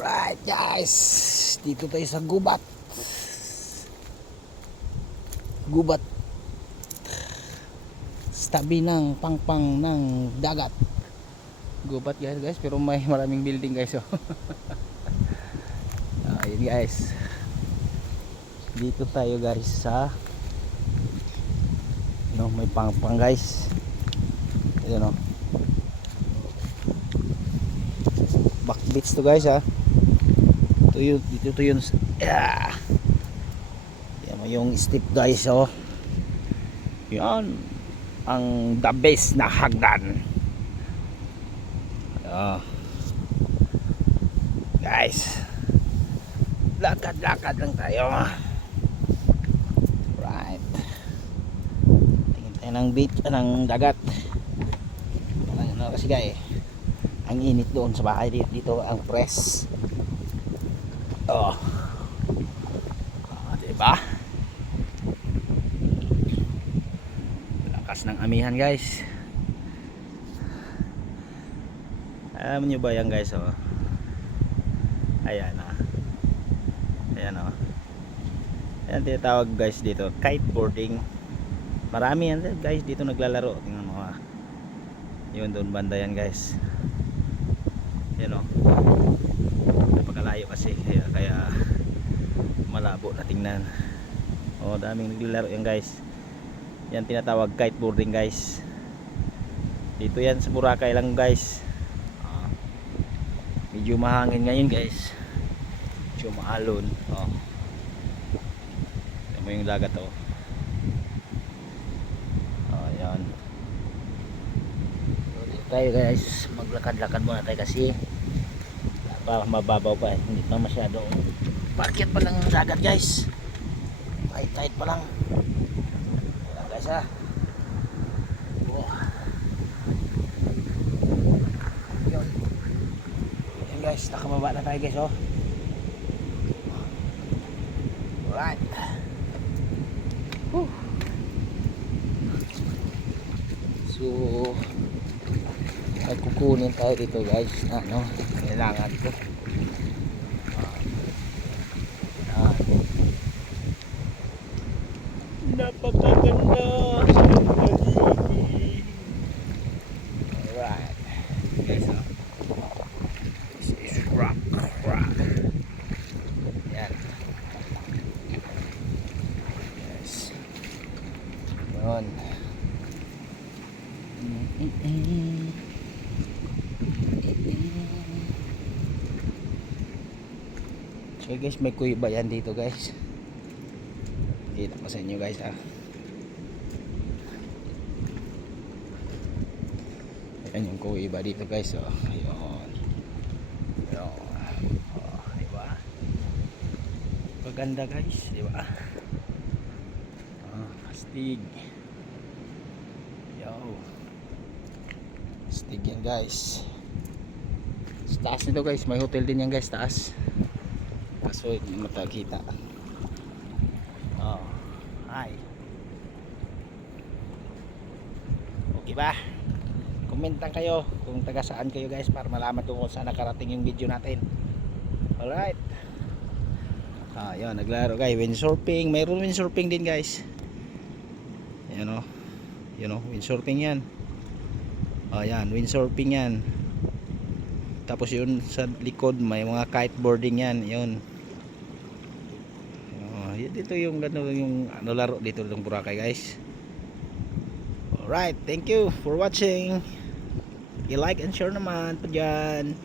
Alright guys, dito tayo sa gubat. Gubat sa tabi ng pangpang ng dagat. Gubat guys, pero may maraming building guys. Oh. Ayun guys. Dito tayo guys sa may pangpang guys. Ayun oh. Back beach to guys ha. Dito to yun. Yeah. Yan mo yung steep guys oh. Yan ang the best na hagdan. Guys, lakad-lakad lang tayo. Right. Tingin tayo ng beach, ng dagat. Ano kasi guys, ang init doon sa bahay, dito ang press. Diba? Lakas ng amihan guys. Alam nyo ba yan guys oh? Ayan oh. Ayan oh. Ayan tinatawag guys dito, kiteboarding. Marami yan guys dito naglalaro. Tingnan mo ha. Yun doon banda yan guys. Yan oh. Napakalayo kasi kaya malabo na tingnan. Oh, daming naglalaro yan guys. Yan tinatawag kiteboarding guys. Dito yan sa Boracay lang guys. Medyo mahangin ngayon guys. Medyo maalon. Ito mo yung dagat oh. Ayan. So, dito tayo guys. Maglakad-lakad muna tayo kasi para mababaw pa eh. Hindi pa masyado. Market pa lang yung dagat guys. Tight pa lang. Ayan guys ha. Guys, nakababa na tayo guys oh. Alright. So ay kukunin tayo dito guys na ano, kailangan ko. Napakaganda. Alright guys oh. Rock. Yan. Yes. Yun. So guys, may kuiba yan dito guys. Kita ko sa inyo guys ha. Ayan yung kuiba dito guys oh. Ayun. Diba? Paganda guys, diba? Astig. Yo. Astig yan guys. Sa taas nito guys, may hotel din yan guys, taas. Kaso hindi matagita. Hi. Okay ba? Comment lang kayo kung taga saan kayo guys para malaman kung saan nakarating yung video natin. Alright. Yun, naglaro guys, windsurfing. Mayroon windsurfing din guys. Yan o. Yan o, windsurfing yan. Yan, windsurfing yan. Tapos yun sa likod may mga kiteboarding yan. Yun. Dito yung ano laro dito ng Boracay guys. Alright, thank you for watching. I-like and share naman pa dyan.